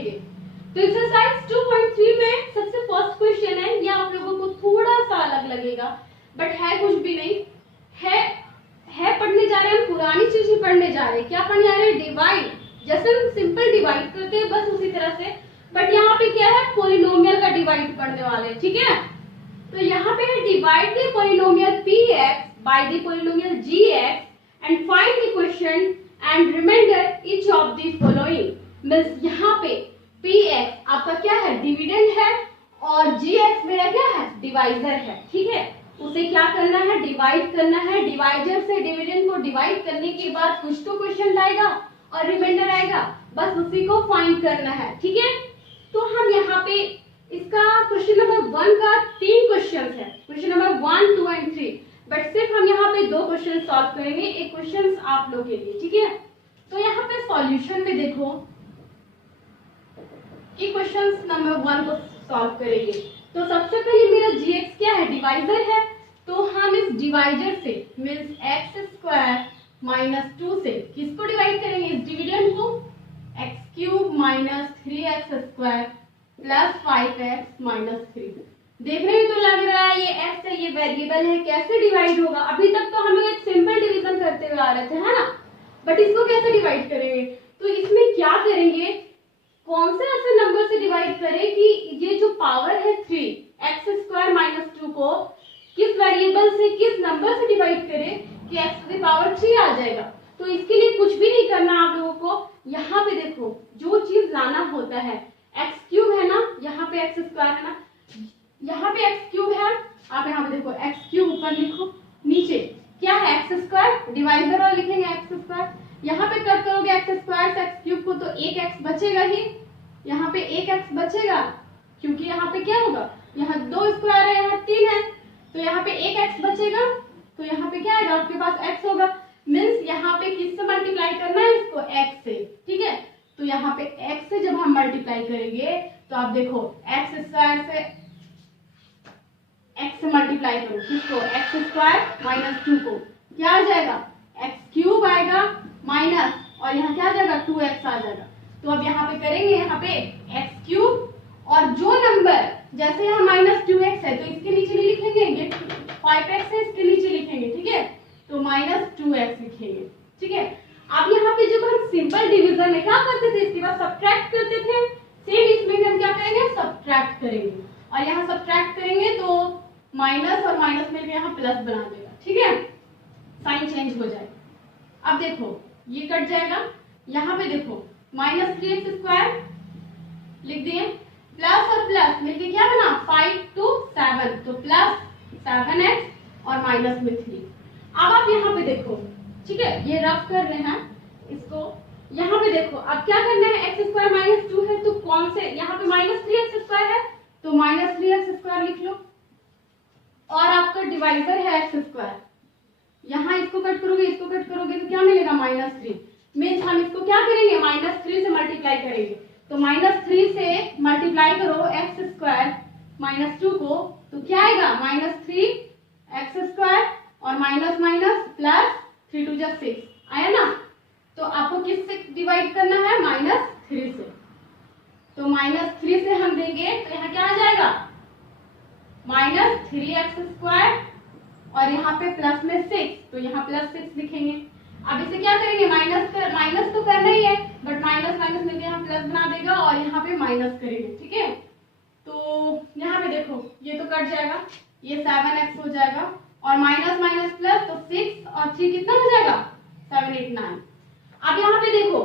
लिखेंगे। तो एक्सरसाइज 2.3 में सबसे फर्स्ट क्वेश्चन है, ये आप लोगों को थोड़ा सा अलग लगेगा बट है कुछ भी नहीं, है पढ़ने जा रहे हैं, हम पुरानी चीज ही पढ़ने जा रहे हैं। क्या पढ़ने जा रहे हैं? डिवाइड। जैसे हम सिंपल डिवाइड करते हैं बस उसी तरह से, बट यहाँ पे क्या है, पॉलिनोमियल का डिवाइड पढ़ने वाले हैं, ठीक है। तो यहाँ पे है divide the polynomial px by the polynomial gx and find the question and remainder each of the following। Means यहाँ पे px आपका क्या है, डिविडेंड है, और gx मेरा क्या है, डिवाइजर है, ठीक है। उसे क्या करना है, डिवाइड करना है। डिवाइजर से डिविडेंड को डिवाइड करने के बाद कुछ तो क्वेश्चन आएगा और रिमाइंडर आएगा, बस उसी को फाइंड करना है, ठीक है। तो हम यहाँ पे इसका क्वेश्चन नंबर 1 का 3 क्वेश्चन है, क्वेश्चन नंबर 1, 2 एंड 3, बट सिर्फ हम यहाँ पे 2 क्वेश्चन सॉल्व करेंगे, एक क्वेश्चन आप लोग के लिए, ठीक है। तो यहाँ पे सॉल्यूशन में देखो कि क्वेश्चन नंबर 1 को सॉल्व करेंगे। तो सबसे पहले मेरा gx क्या है, डिवाइजर है, तो हम इस डिवाइजर से मींस x² माइनस 2 से किसको डिवाइड करेंगे, इस डिविडेंड को, x³ minus 3x² plus 5x minus 3। देखने में तो लग रहा है ये x है, ये वेरिएबल है, कैसे डिवाइड होगा। अभी तक तो हम लोग एक सिंपल डिवीजन करते हुए आ रहे थे, है ना, बट इसको कैसे डिवाइड करेंगे। तो इसमें क्या करेंगे, कौन से ऐसे नंबर से डिवाइड करें कि ये जो पावर है 3x² माइनस 2 को किस वेरिएबल से, किस नंबर से डिवाइड करें कि x टू द पावर 3 आ जाएगा। तो इसके लिए कुछ भी नहीं करना आप लोगों को, यहाँ पे देखो जो चीज लाना होता है, x³ है ना, यहाँ पे x² है ना, यहाँ पे x³ है, आप यहाँ पे देखो x³ ऊपर लिखो, नीचे क्या है x², डिवाइजर और लिखेंगे x², यहाँ पे कट करोगे x² से x³ को तो एक x बचेगा ही, यहाँ पे एक x बचेगा, क्योंकि यहाँ पे क्या होगा, यहाँ 2 स्क्वायर है, यहाँ 3 है, तो यहाँ पे एक x बचेगा, तो यहाँ पे क्या आएगा, आपके पास x होगा। मींस यहाँ पे किससे मल्टीप्लाई करना है, इसको x से, ठीक है। तो यहाँ पे x से जब हम मल्टीप्लाई करेंगे तो आप देखो x² से x से मल्टीप्लाई करो किसको, x² माइनस 2 को, क्या आ जाएगा, x³ आएगा माइनस, और यहाँ क्या आ जाएगा, 2x आ जाएगा। तो अब यहाँ पे करेंगे, यहाँ पे x³ और जो नंबर, जैसे यहाँ माइनस 2x है तो इसके नीचे नहीं लिखेंगे, ये 5x है, इसके नीचे लिखेंगे, ठीक है, तो माइनस 2x लिखेंगे, ठीक है। अब यहाँ पे जब हम सिंपल डिवीजन में क्या करते थे, इसके बाद सब्ट्रैक्ट करते थे, सेम इसमें भी हम क्या करेंगे, सब्ट्रैक्ट करेंगे, और यहाँ सब्ट्रैक्ट करेंगे तो माइनस और माइनस मिलकर यहाँ प्लस बना देगा, ठीक है, साइन चेंज हो जाए। अब देखो ये कट जाएगा, यहाँ पे देखो माइनस 3x² लिख दिए, प्लस और प्लस मिलके क्या बना, 5 to 7, तो प्लस 7x और माइनस में 3। अब आप यहाँ पे देखो, ठीक है, ये रफ कर रहे हैं इसको, यहाँ पे देखो अब क्या करना है, x² माइनस 2 है तो कौन से, यहाँ पे माइनस 3x² है तो माइनस 3x² लिख लो, और आपका डिवाइजर है x², यहाँ इसको कट करोगे, इसको कट करोगे तो क्या मिलेगा, माइनस 3। मीन्स हम इसको क्या करेंगे, माइनस 3 से मल्टीप्लाई करेंगे, तो माइनस 3 से मल्टीप्लाई करो x² माइनस 2 को, तो क्या आएगा, माइनस 3x² और माइनस माइनस प्लस 3 2 जा 6 आया ना। तो आपको किस से डिवाइड करना है, माइनस 3 से, तो माइनस 3 से हम देंगे तो यहाँ क्या आ जाएगा, माइनस 3x² और यहाँ पे प्लस में 6, तो यहाँ प्लस 6 लिखेंगे। अब इसे क्या करेंगे, माइनस तो करना ही है, बट माइनस माइनस मिलकर यहाँ प्लस बना देगा और यहाँ पे माइनस करेंगे, ठीक है। तो यहाँ पे देखो ये तो कट जाएगा, ये 7x हो जाएगा, और माइनस माइनस प्लस, तो 6 और 3 कितना हो जाएगा, 7 8 9। अब यहाँ पे देखो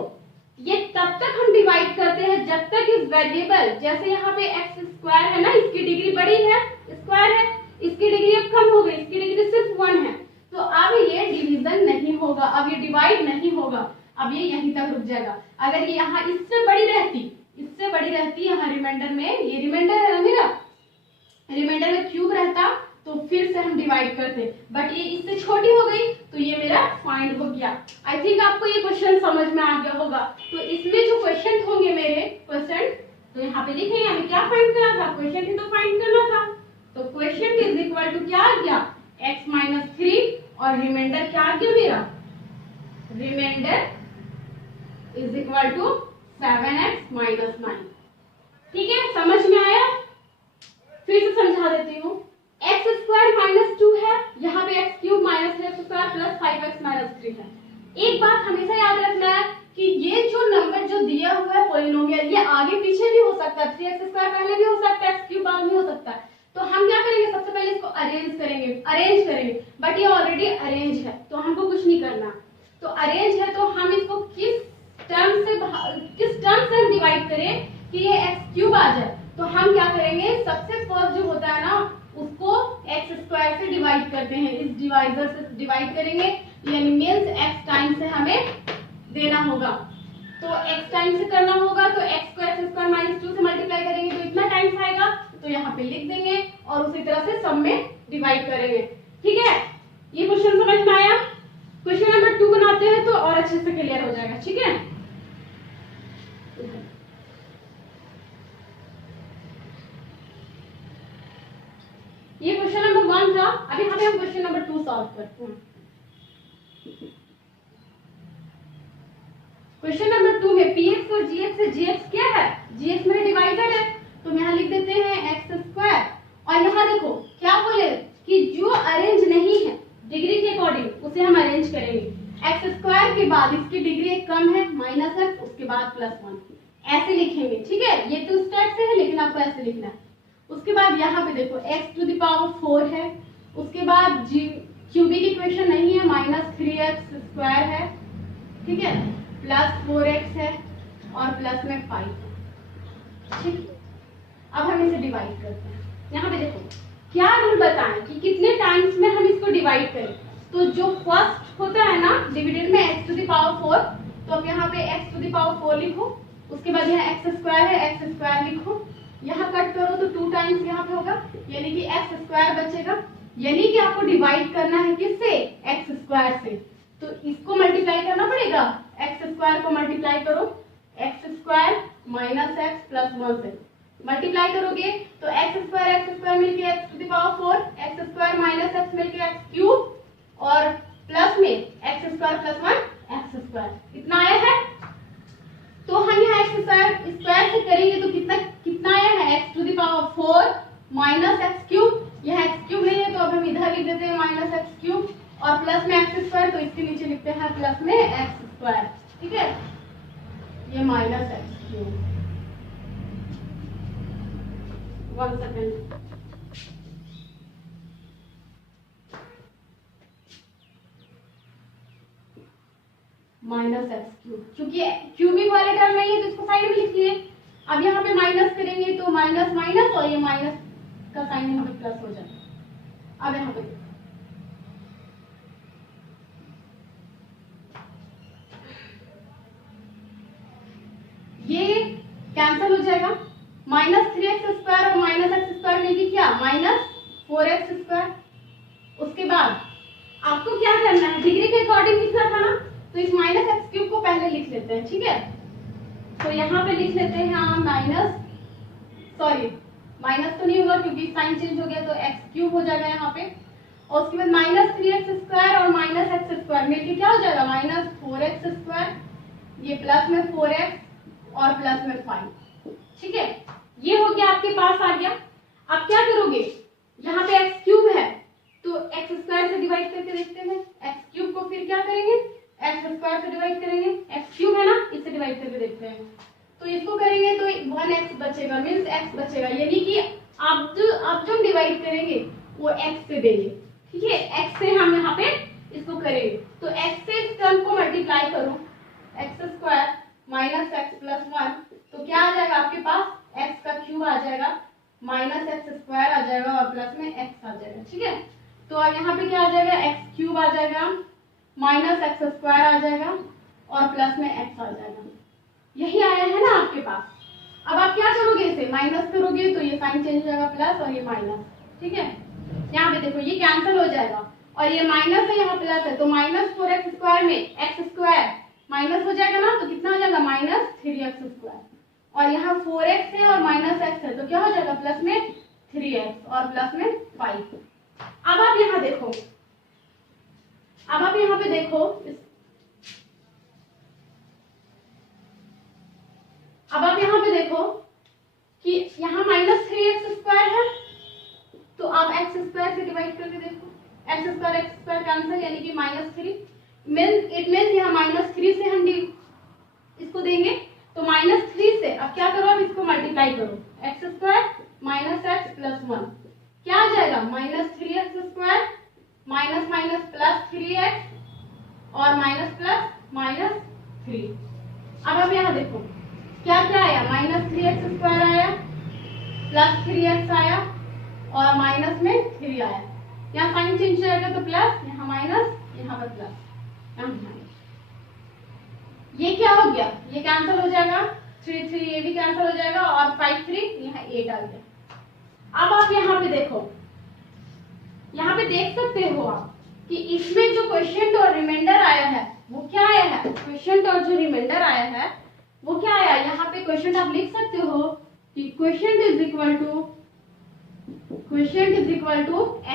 ये तब तक हम डिवाइड करते हैं जब तक इस वेरिएबल, जैसे यहाँ पे x² है ना, इसकी डिग्री बड़ी है, स्क्वायर है, इसकी डिग्री अब कम हो गई, इसकी डिग्री सिर्फ 1 है, तो अब ये डिवीजन नहीं होगा, अब ये डिवाइड नहीं होगा, अब ये यहीं तक रुक जाएगा। अगर ये यहाँ इससे बड़ी रहती यहाँ रिमाइंडर में, ये रिमाइंडर है ना मेरा, रिमाइंडर में क्यूब रहता तो फिर से हम डिवाइड करते, बट ये इससे छोटी हो गई तो ये मेरा फाइंड हो गया। आई थिंक आपको ये क्वेश्चन समझ में आ गया होगा। तो इसमें जो क्वेश्चन होंगे मेरे क्वेश्चन, तो यहाँ पे लिखेंगे हमें क्या फाइंड करना था, क्वेश्चन ही तो फाइंड करना था। तो क्वेश्चन इज इक्वल टू क्या आ गया, x माइनस 3 और रिमाइंडर क्या आ गया मेरा, remainder is equal to 7x minus 9। ठीक है, समझ में आया? फिर से समझा देती हूँ। एक्स स्क्वायर माइनस 2 है, यहाँ पे x cube minus 3 square plus 5x minus 3 है। एक बात हमेशा याद रखना है कि ये जो नंबर जो दिया हुआ है पॉलिनोमियल, ये आगे पीछे भी हो सकता है, 3x स्क्वायर पहले भी हो सकता है, एक्स क्यूब बाद में हो सकता है। तो हम क्या करेंगे, सबसे पहले इसको अरेंज करेंगे, बट ये ऑलरेडी अरेंज है तो हमको कुछ नहीं करना। तो अरेंज है तो हम इसको किस टर्म से हम डिवाइड करें कि ये एक्स क्यूब आ जाए। तो हम क्या करेंगे, सबसे फर्स्ट जो होता है ना उसको एक्स स्क्वायर से डिवाइड करते हैं, इस डिवाइजर से डिवाइड करेंगे, यानी मींस एक्स टाइम से हमें देना होगा। तो x टाइम से करना होगा तो x को x स्क्वायर माइनस 2 से मल्टीप्लाई करेंगे तो इतना टाइम्स आएगा, तो यहाँ पे लिख देंगे और उसी तरह से सब में डिवाइड करेंगे। ठीक है, ये क्वेश्चन समझ में आया? क्वेश्चन नंबर 2 बनाते हैं तो और अच्छे से क्लियर हो जाएगा। ठीक है, ये क्वेश्चन नंबर 1 था। अभी यहाँ पे हम क्वेश्चन नंबर 2 सॉल्व करते हैं। क्वेश्चन नंबर 2 में px और gx है। gx क्या है, gx मेरे डिवाइजर है, तो हम यहाँ लिख देते हैं एक्स स्क्वायर। और यहाँ देखो क्या बोले कि जो अरेंज नहीं है डिग्री के अकॉर्डिंग उसे हम अरेंज करेंगे। एक्स स्क्वायर के बाद इसकी डिग्री एक कम है माइनस एक्स, उसके बाद प्लस 1, ऐसे लिखेंगे। ठीक है, ये तो स्टेप से है लेकिन आपको ऐसे लिखना है। उसके बाद यहाँ पे देखो x टू द पावर 4 है, उसके बाद क्यूबिक इक्वेशन नहीं है, माइनस 3x स्क्वायर है, ठीक है, प्लस 4x है और प्लस में 5। ठीक, अब हम इसे डिवाइड करते हैं। यहाँ पे देखो क्या रूल बताएं कि कितने टाइम्स में हम इसको डिवाइड करें। तो जो फर्स्ट होता है ना डिविडेंड में x टू द पावर 4, तो अब यहाँ पे x टू द पावर 4 लिखो, उसके बाद यहाँ x स्क्वायर है, x स्क्वायर लिखो, यहाँ कट करो तो 2 टाइम्स यहाँ पे होगा, यानी कि x स्क्वायर बचेगा। यानी कि आपको डिवाइड करना है किससे, x स्क्वायर से, तो इसको मल्टीप्लाई करना पड़ेगा। एक्स स्क्वायर को मल्टीप्लाई करो, x square minus x plus 1 से मल्टीप्लाई करोगे तो एक्स स्क्वायर मिलके x to the power 4, x square minus x मिलके एक्स क्यूब और प्लस में x square plus 1 x square, इतना आया है। तो हम यहाँ एक्स स्क्वायर से करेंगे तो कितना आया है, x to the power 4 minus x cube, यहाँ एक्स क्यूब नहीं है तो अब हम इधर लिख देते हैं माइनस एक्स क्यूब और प्लस में एक्स स्क्वायर, तो इसके नीचे लिखते हैं प्लस में एक्स स्क्वायर। ठीक है, ये minus x cube. 1 second, minus x cube, क्योंकि क्यूबिक वाले टर्म नहीं है तो इसको साइड में लिख लिए। अब यहाँ पे माइनस करेंगे तो माइनस माइनस और ये माइनस का साइन यहाँ पे प्लस हो जाएगा। अब यहाँ पे ये कैंसिल हो जाएगा, माइनस 3x स्क्वायर और माइनस एक्स स्क्वायर मिलके क्या, माइनस 4x स्क्वायर। उसके बाद आपको क्या करना है, डिग्री के अकॉर्डिंग लिखना था ना, तो इस माइनस एक्स क्यूब को पहले लिख लेते हैं। ठीक है, तो यहाँ पे लिख लेते हैं हम माइनस तो नहीं होगा क्योंकि साइन चेंज हो गया तो एक्स क्यूब हो जाएगा यहाँ पे, और उसके बाद माइनस 3x स्क्वायर और माइनस एक्स स्क्वायर मिलके क्या हो जाएगा, माइनस 4x स्क्वायर, ये प्लस में 4x और प्लस में 5। ठीक है, ये हो गया आपके पास आ गया। अब क्या करोगे, यहाँ पे एक्स क्यूब है तो एक्स स्क्वायर से डिवाइड करके देखते हैं, एक्स क्यूब को फिर क्या करेंगे, एक्स स्क्वायर से डिवाइड करेंगे, एक्स क्यूब है ना, इससे डिवाइड करके देखते हैं। तो इसको करेंगे तो 1x बचेगा, मींस x बचेगा, यानी कि आप जो डिवाइड करेंगे वो x से देंगे। ठीक है, x से हम यहाँ पे इसको करेंगे, तो x से इस टर्म को मल्टीप्लाई करो, x square minus x plus 1, तो क्या आ जाएगा आपके पास, x का क्यूब आ जाएगा, माइनस एक्स स्क्वायर आ जाएगा और प्लस में x आ जाएगा। ठीक है, तो यहाँ पे क्या आ जाएगा, एक्स क्यूब आ जाएगा, माइनस एक्स स्क्वायर आ जाएगा और प्लस में x आ जाएगा। यही आया है ना आपके पास। अब आप क्या करोगे, इसे माइनस करोगे तो ये साइन चेंज हो जाएगा, प्लस और ये माइनस। ठीक है, यहाँ पे देखो ये कैंसिल हो जाएगा और ये माइनस है यहाँ प्लस है, तो माइनस 4x स्क्वायर में एक्स स्क्वायर माइनस हो जाएगा ना, तो कितना हो जाएगा, माइनस 3x स्क्वायर, और यहाँ 4x है और माइनस x है तो क्या हो जाएगा, प्लस में 3x और प्लस में 5। अब आप यहाँ देखो, अब आप यहाँ पे देखो, अब आप यहाँ पे देखो कि यहाँ -3x² है, तो आप x² से डिवाइड करके देखो, x² कैंसिल, यानी कि -3 इट मीन्स यहाँ -3 से हम इसको देंगे, तो -3 से अब क्या करो, अब इसको मल्टीप्लाई करो, x² - x + 1 क्या आ जाएगा, -3x² माइनस माइनस +3x और -+-3। अब हम यहाँ देखो क्या क्या आया, -3x² आया, +3x आया और माइनस में 3 आया। यहाँ साइन चेंज जाएगा तो प्लस, यहाँ माइनस, यहाँ पर प्लस, यहाँ माइनस। ये क्या हो गया, ये कैंसिल हो जाएगा, 3 3 ये भी कैंसिल हो जाएगा और 5 3 यहाँ 8 आ गया। अब आप यहाँ पे देखो, यहाँ पे देख सकते हो आप कि इसमें जो क्वेश्चन और रिमाइंडर आया है वो क्या आया है, क्वेश्चन और जो रिमाइंडर आया है वो क्या आया। यहाँ पे क्वेश्चन आप लिख सकते हो कि question is equal to x² + x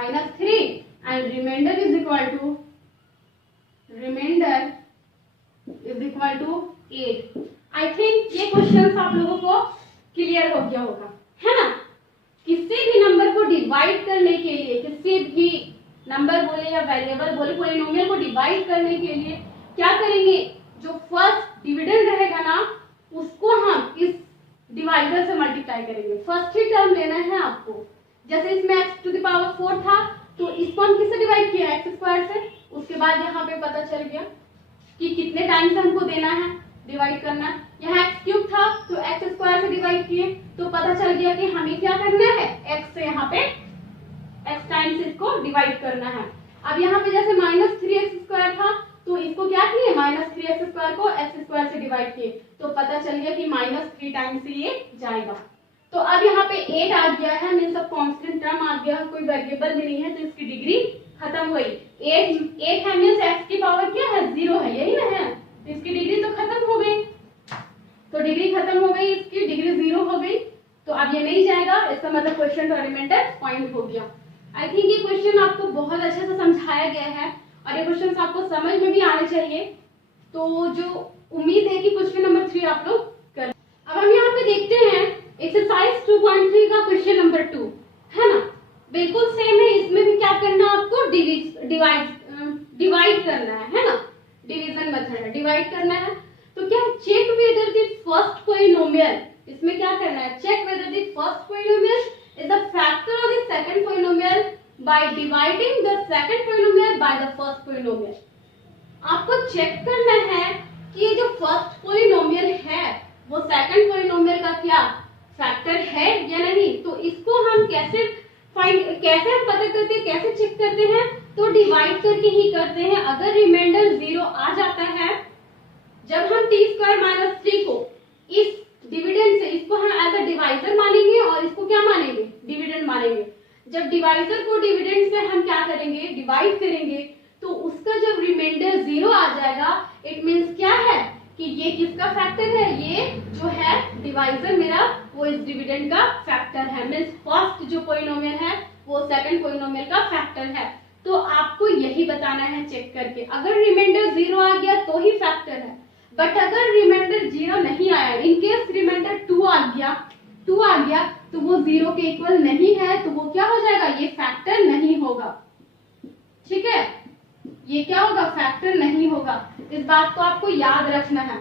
- 3 and remainder is equal to 8। I think ये क्वेश्चन आप लोगों को क्लियर हो गया होगा, है ना। किसी भी नंबर को डिवाइड करने के लिए, किसी भी नंबर बोले या वेरिएबल बोले, पॉलिनोमियल को डिवाइड करने के लिए क्या करेंगे, जो फर्स्ट डिविडेंड रहेगा ना उसको हम इस डिवाइडर से मल्टीप्लाई करेंगे। फर्स्ट ही टर्म लेना है आपको। जैसे इसमें x⁴ था तो इसको हम किससे डिवाइड किया, x² से। उसके बाद यहाँ पे पता चल गया कि कितने टाइम्स हमको देना है, डिवाइड करना है। यहाँ x³ था तो x² से डिवाइड किए तो पता चल गया कि हमें क्या करना है, x से यहाँ पे x टाइम्स इसको डिवाइड करना है। अब यहाँ पे जैसे -3x² था तो इसको क्या किए, -3x² को x² से डिवाइड किए तो पता चल गया कि -3 टाइम्स ये जाएगा। तो अब यहाँ पे 8 आ गया है, मीन्स अब कांस्टेंट टर्म आ गया, कोई वेरिएबल भी नहीं है तो इसकी डिग्री खत्म हुई। 8 है मीन्स x की पावर क्या है, 0 है, यही ना है, तो इसकी डिग्री तो खत्म हो गई। तो डिग्री खत्म हो गई, इसकी डिग्री 0 हो गई, तो अब ये नहीं जाएगा, इसका मतलब क्वेश्चन का रिमाइंडर पॉइंट हो गया। आई थिंक ये क्वेश्चन आपको बहुत अच्छे से समझाया गया है और ये क्वेश्चन आपको समझ में भी आने चाहिए। तो जो उम्मीद है कि क्वेश्चन नंबर 3 आप लोग कर। अब हम यहाँ पे देखते हैं एक्सरसाइज 2.3 का क्वेश्चन नंबर 2, है ना, बिल्कुल सेम है। इसमें भी क्या करना है आपको, डिवाइड करना है ना, डिवीजन मेथड है, डिवाइड करना है। तो क्या check whether the first polynomial, इसमें क्या करना है, check whether the first polynomial is the factor of the second polynomial by dividing the second polynomial by the first polynomial. आपको चेक करना है कि ये जो फर्स्ट पॉलिनोमियल है वो सेकंड पॉलिनोमियल का क्या फैक्टर है या नहीं। तो इसको हम कैसे हम पता करते हैं, कैसे चेक करते हैं, तो डिवाइड करके ही करते हैं। अगर रिमाइंडर 0 आ जाता है, जब हम t² - 3 को इस डिविडेंड से, इसको हम एज अ डिवाइजर मानेंगे और इसको क्या मानेंगे, डिविडेंड मानेंगे। जब डिवाइजर को डिविडेंड से हम क्या करेंगे, डिवाइड करेंगे, तो उसका जब रिमाइंडर 0 आ जाएगा, इट मींस क्या है कि ये किसका फैक्टर है, ये जो है डिवाइजर मेरा वो इस डिविडेंड का फैक्टर है। मींस फर्स्ट जो पॉलिनोमियल है वो सेकंड पॉलिनोमियल का फैक्टर है। तो आपको यही बताना है चेक करके। अगर रिमाइंडर 0 आ गया तो ही फैक्टर है, बट अगर रिमाइंडर 0 नहीं आया, इन केस रिमाइंडर 2 आ गया तो वो 0 के इक्वल नहीं है, तो वो क्या हो जाएगा, ये फैक्टर नहीं होगा। ठीक है, ये क्या होगा, फैक्टर नहीं होगा। इस बात को आपको याद रखना है।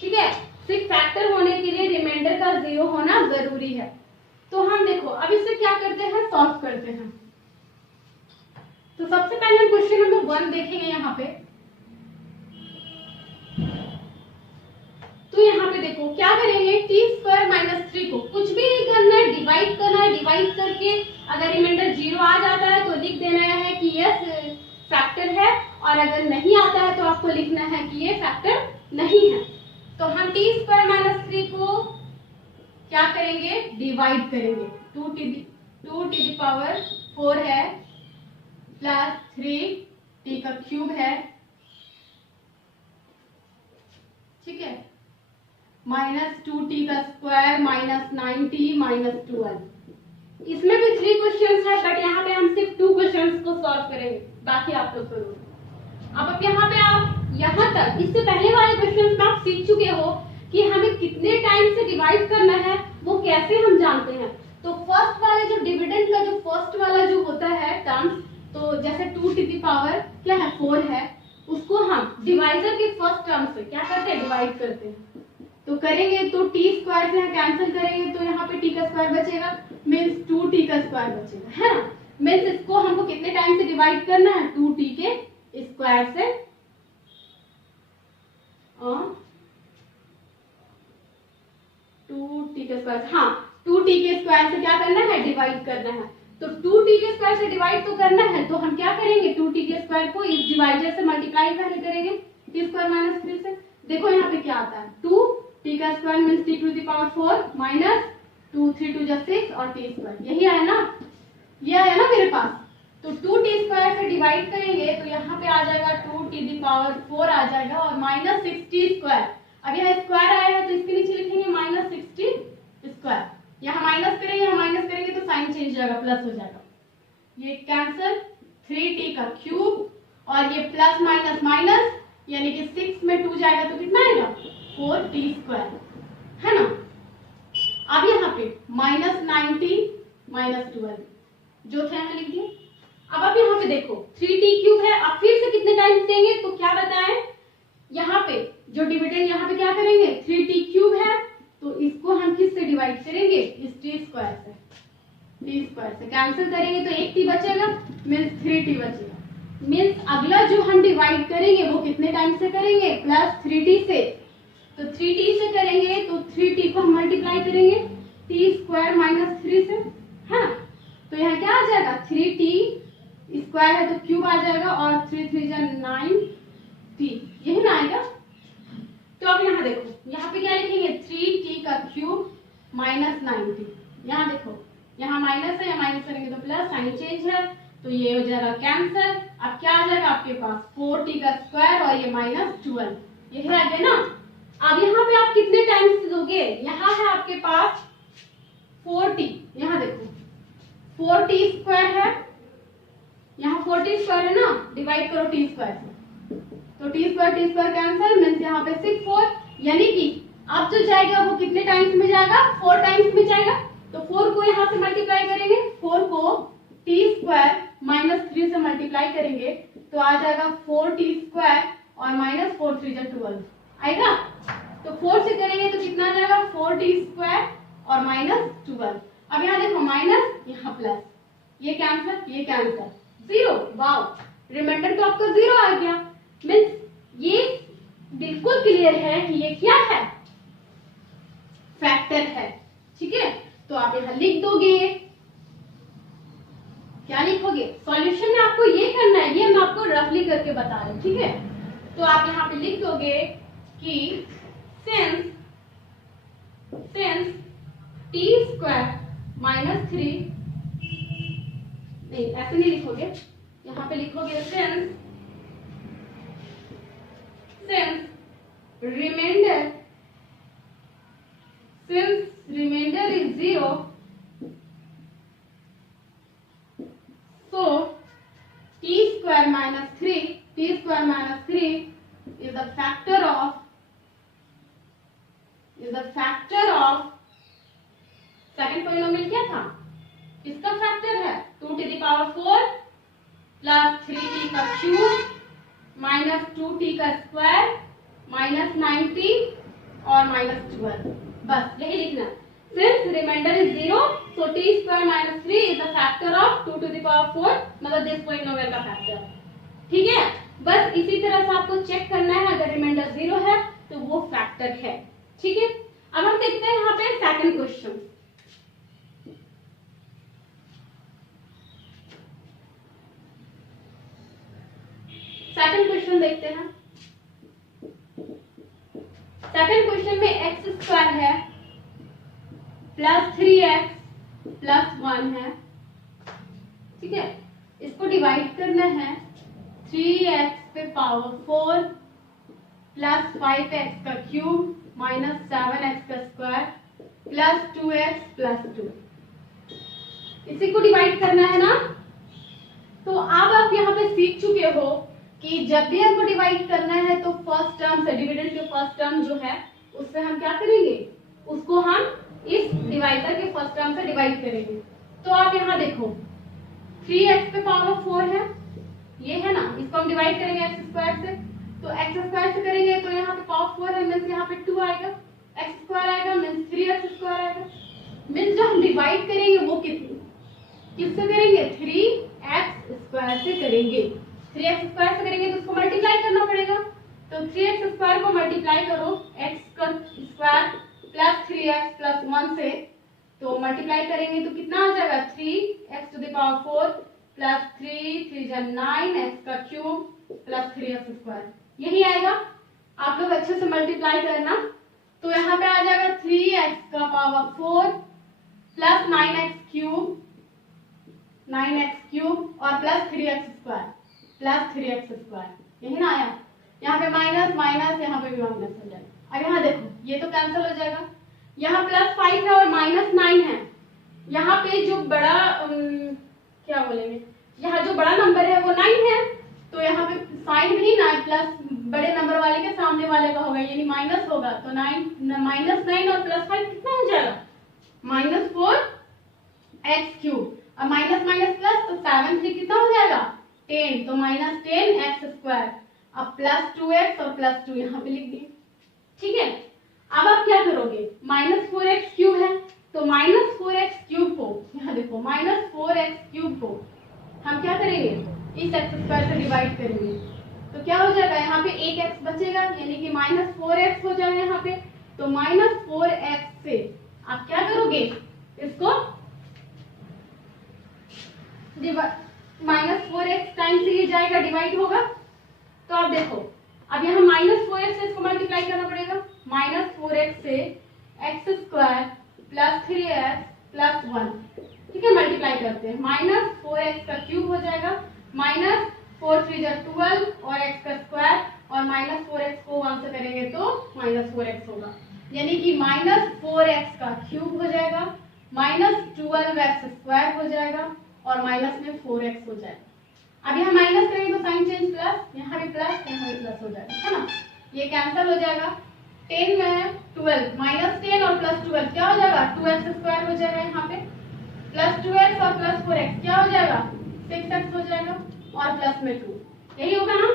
ठीक है, सिर्फ फैक्टर होने के लिए रिमाइंडर का 0 होना जरूरी है। तो हम देखो अब इससे क्या करते हैं, सॉल्व करते हैं। तो सबसे पहले हम क्वेश्चन नंबर 1 देखेंगे यहाँ पे। तो यहाँ पे देखो क्या करेंगे, t² - 3 को कुछ भी नहीं करना है, डिवाइड करना है। डिवाइड करके अगर रिमाइंडर 0 आ जाता है तो लिख देना है कि यस फैक्टर है, और अगर नहीं आता है तो आपको लिखना है कि ये फैक्टर नहीं है। तो हम t² - 3 को क्या करेंगे, डिवाइड करेंगे। 2 to the power 4 है प्लस 3t³ है, ठीक है, -2t² -9t -12। इसमें भी 3 क्वेश्चंस है, बट यहाँ पे हम सिर्फ 2 क्वेश्चंस को सॉल्व करेंगे, बाकी आप लोग करो। अब यहाँ पे आप यहाँ तक इससे पहले वाले क्वेश्चन में आप सीख चुके हो कि हमें कितने टाइम से डिवाइड करना है, वो कैसे हम जानते हैं। तो फर्स्ट वाले जो डिविडेंड का जो फर्स्ट वाला जो होता है टर्म्स, तो जैसे 2 टू द पावर क्या है 4 है, उसको हम डिवाइजर के फर्स्ट टर्म से क्या करते हैं डिवाइड करते हैं। तो करेंगे तो टी स्क्वायर से कैंसिल करेंगे तो यहाँ पे टी का स्क्वायर बचेगा, मीन्स 2t का स्क्वायर बचेगा, है ना। मीन्स इसको हमको कितने टाइम से डिवाइड करना है 2t के स्क्वायर से, 2t के स्क्वायर, हाँ 2t के स्क्वायर से क्या करना है डिवाइड करना है। तो 2t के स्क्वायर से डिवाइड तो करना है, तो हम क्या करेंगे 2t के स्क्वायर को इस डिवाइडर से मल्टीप्लाई पहले करेंगे t स्क्वायर माइनस 3 से। देखो यहाँ पे क्या आता है 2t का square means t to the power 4 minus 2 3 2 6 और t स्क्वायर, यही आया ना, ये आया ना मेरे पास। तो 2t स्क्वायर से डिवाइड करेंगे तो यहाँ पे आ जाएगा 2t द पावर 4 आ जाएगा और माइनस 6t स्क्वायर। अब यहाँ स्क्वायर आया है तो इसके नीचे लिखेंगे माइनस 6t स्क्वायर, यहाँ माइनस करेंगे तो साइन चेंज हो जाएगा, प्लस हो जाएगा, ये कैंसिल 3t का क्यूब और ये प्लस माइनस माइनस यानी कि 6 में 2 जाएगा तो कितना आएगा 4t स्क्वायर, है ना। अब यहाँ पे माइनस 90 माइनस 12 जो थे हमें लिख दिए। अब आप यहाँ पे देखो 3t क्यूब है, अब फिर से कितने टाइम्स देंगे तो क्या बताएं, यहाँ पे जो डिविडेंड यहाँ पे क्या करेंगे 3t क्यूब है तो इसको हम किससे डिवाइड करेंगे इस t स्क्वायर से, t स्क्वायर से कैंसिल करेंगे तो एक t बचेगा मीन्स 3t बचेगा। मीन्स अगला जो हम डिवाइड करेंगे वो कितने टाइम से करेंगे प्लस 3t से, तो 3t से करेंगे तो 3t को हम मल्टीप्लाई करेंगे t स्क्वायर माइनस 3 से, है। तो यहाँ क्या आ जाएगा 3t स्क्वायर है तो क्यूब आ जाएगा और 3 3 जा 9t, यही ना आएगा। तो अब यहाँ देखो यहाँ पे क्या लिखेंगे 3t का क्यूब माइनस 9t, यहाँ देखो यहाँ माइनस है, माइनस करेंगे तो प्लस, साइन चेंज है तो ये हो जाएगा कैंसिल। अब क्या आ जाएगा आपके पास 4t का स्क्वायर और ये माइनस 12, यही आ गया ना। अब यहाँ पे आप कितने टाइम्स दोगे, यहाँ है आपके पास 4t, यहाँ देखो 4t स्क्वायर है, यहाँ 4t स्क्वायर है ना, डिवाइड करो t स्क्वायर से, तो t स्क्वायर कैंसिल मीन्स यहाँ पे 6 4, यानी कि अब जो जाएगा वो कितने टाइम्स में जाएगा 4 टाइम्स में जाएगा। तो 4 को यहाँ से मल्टीप्लाई करेंगे, 4 को t स्क्वायर माइनस 3 से मल्टीप्लाई करेंगे तो आ जाएगा 4t स्क्वायर और माइनस 4 3 जा 12 आएगा। तो 4 से करेंगे तो कितना आ जाएगा 4t स्क्वायर और माइनस 12। अब यहाँ देखो माइनस यहाँ प्लस, ये कैंसिल जीरो, वाओ रिमाइंडर तो आपका जीरो आ गया। मीन्स ये बिल्कुल क्लियर है कि ये क्या है फैक्टर है, ठीक है। तो आप यहाँ लिख दोगे, क्या लिखोगे सॉल्यूशन में आपको ये करना है, ये मैं आपको रफली करके बता रही हूँ, ठीक है। तो आप यहाँ पे लिख दोगे कि सिंस t स्क्वायर माइनस 3, नहीं ऐसे नहीं लिखोगे, यहाँ पे लिखोगे since remainder is 0, so t square minus 3 is the factor of second polynomial क्या था, इसका फैक्टर है 2 to the power 4 plus 3t का क्यूब माइनस 2t का स्क्वायर माइनस 9t और माइनस 12, बस यही लिखना। Since remainder is 0 so t square minus 3 is the factor of 2 to the power 4, मतलब दिस पॉलिनोमियल का फैक्टर, ठीक है। बस इसी तरह से आपको चेक करना है, अगर रिमाइंडर 0 है तो वो फैक्टर है, ठीक है। अब हम देखते हैं यहाँ पे सेकंड क्वेश्चन। सेकंड क्वेश्चन देखते हैं। सेकंड क्वेश्चन में एक्स स्क्वायर है प्लस 3x प्लस 1 है, ठीक है। इसको डिवाइड करना है 3x पे पावर 4 प्लस 5x का क्यूब माइनस 7x का स्क्वायर प्लस 2x प्लस 2, इसी को डिवाइड करना है ना। तो अब आप यहाँ पे सीख चुके हो कि जब भी हमको डिवाइड करना है तो फर्स्ट टर्म से, डिविडेंड के फर्स्ट टर्म जो है उससे हम क्या करेंगे, उसको हम इस डिवाइडर के फर्स्ट टर्म से डिवाइड करेंगे। तो आप यहाँ देखो 3x पे पावर 4 है, ये है ना, इसको हम डिवाइड करेंगे एक्स स्क्वायर से, तो एक्स स्क्वायर से करेंगे तो यहाँ पे पावर 4 है, मीन्स यहाँ पे 2 आएगा, एक्स स्क्वायर आएगा मीन्स 3x स्क्वायर आएगा। मीन्स जो हम डिवाइड करेंगे वो किससे करेंगे, 3x स्क्वायर से करेंगे। 3x स्क्वायर से करेंगे तो उसको मल्टीप्लाई करना पड़ेगा, तो 3x स्क्वायर को मल्टीप्लाई करो x का स्क्वायर प्लस 3x प्लस 1 से, तो मल्टीप्लाई करेंगे तो कितना आ जाएगा, 3x to the power 4 plus 3 जा 9 x का क्यूब प्लस 3x स्क्वायर, यही आएगा। आप लोग अच्छे से मल्टीप्लाई करना, तो यहाँ पे आ जाएगा 3x का पावर 4 प्लस 9x क्यूब और प्लस 3x स्क्वायर, यही ना आया। यहाँ पे माइनस माइनस, यहाँ पे भी माइनस हो जाएगा। अब यहाँ देखो ये तो कैंसिल हो जाएगा, यहाँ प्लस 5 है और माइनस 9 है। यहाँ पे जो बड़ा क्या बोलेंगे, यहाँ जो बड़ा नंबर है वो 9 है, तो यहाँ पे साइन भी ना प्लस बड़े नंबर वाले के सामने वाले का होगा, यानी माइनस होगा, तो माइनस 9 और प्लस 5 कितना हो जाएगा, -4x क्यूब, और माइनस माइनस प्लस, तो 7 3 कितना हो जाएगा 10, तो -10x स्क्वायर, अब प्लस 2x और प्लस 2 यहाँ पे लिख दिए। ठीक है, अब आप क्या करोगे, -4x क्यूब है, तो -4x क्यूब को यहाँ देखो, -4x क्यूब को हम क्या करेंगे, इस x स्क्वायर से डिवाइड करेंगे, तो क्या हो जाएगा, यहाँ पे एक x बचेगा, यानी कि -4x हो जाएगा यहाँ पे, तो -4x से आप क्या करोगे, इसको -4x टाइम से ये जाएगा, डिवाइड होगा, तो आप देखो अब यहाँ -4x से इसको मल्टीप्लाई करना पड़ेगा, -4x से x square plus 3x plus 1, ठीक है, मल्टीप्लाई करते हैं, -4x का क्यूब हो जाएगा, -4 3 जा 12 और x का स्क्वायर, और -4x को 1 से करेंगे तो -4x होगा, यानी कि -4x का क्यूब हो जाएगा, -12x स्क्वायर हो जाएगा, और माइनस में 4x हो जाएगा। अब यहाँ माइनस करेंगे तो साइन चेंज प्लस, यहाँ भी प्लस, यहाँ भी प्लस हो जाएगा, है ना, ये कैंसिल हो जाएगा, 10 में 12, -10 और प्लस 12 क्या हो जाएगा, 2x स्क्वायर हो जाएगा, यहाँ पे प्लस 2x और प्लस 4x क्या हो जाएगा, 6x हो जाएगा, और प्लस में 2, यही होगा ना।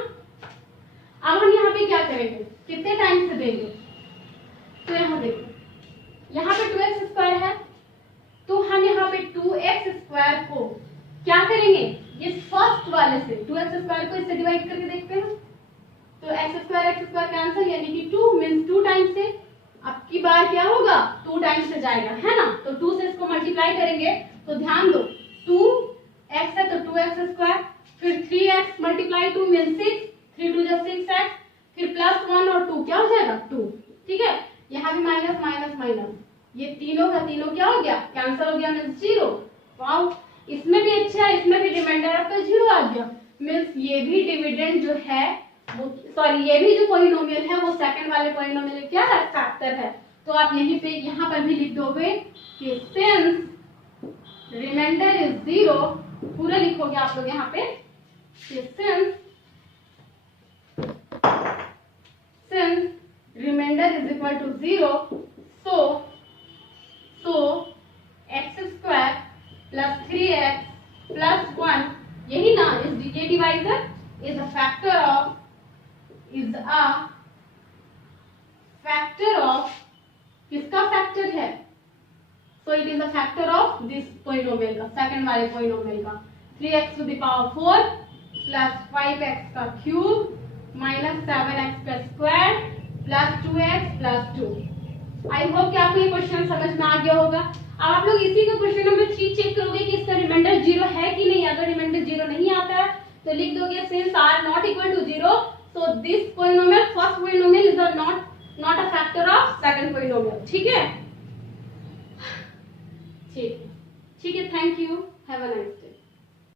अब हम यहाँ पे क्या करेंगे, कितने टाइम से देंगे, तो यहाँ देखो, यहाँ पे 2x स्क्वायर है, तो हम यहाँ पे 2x स्क्वायर को क्या करेंगे, ये फर्स्ट वाले से 2x स्क्वायर को इससे डिवाइड करके देखते हैं, तो x स्क्वायर कैंसिल, यानी कि 2 मींस 2 टाइम से, अब की बार क्या होगा, 2 टाइम से जाएगा, है ना, तो 2 से इसको मल्टीप्लाई करेंगे, तो ध्यान दो 2x है तो 2x स्क्वायर, फिर 3x मल्टीप्लाई 2 मींस 6, 3 2 जा 6x, फिर प्लस 1 और 2 क्या हो जाएगा 2, ठीक है, यहाँ भी माइनस माइनस माइनस, ये तीनों का तीनों क्या हो गया, कैंसिल हो गया, मींस 0। वाओ, इसमें भी अच्छा है, इसमें भी रिमाइंडर आपका 0 आ गया, मींस ये भी डिविडेंड जो है वो, सॉरी ये भी जो पॉलिनोमियल है वो सेकंड वाले पॉलिनोमियल क्या है, फैक्टर है, तो आप यहीं पे यहाँ पर भी लिख दोगे कि सिंस रिमाइंडर इज 0, पूरा लिखोगे आप लोग यहाँ पे, since remainder is equal to 0, so x square plus 3x plus 1, यही ना, ये divisor is a factor of किसका फैक्टर है, so it is a factor of this polynomial का, सेकंड वाले polynomial का, 3x to the power 4 plus 5x का cube minus 7x का square plus 2x plus 2। I hope कि आपको ये क्वेश्चन समझ में आ गया होगा। अब आप लोग इसी का क्वेश्चन नंबर 3 चेक करोगे कि इसका रिमाइंडर 0 है कि नहीं। अगर रिमाइंडर 0 नहीं आता है तो लिख दोगे since r not equal to 0, so this polynomial first polynomial is not a factor of second polynomial. ठीक है, thank you, have a nice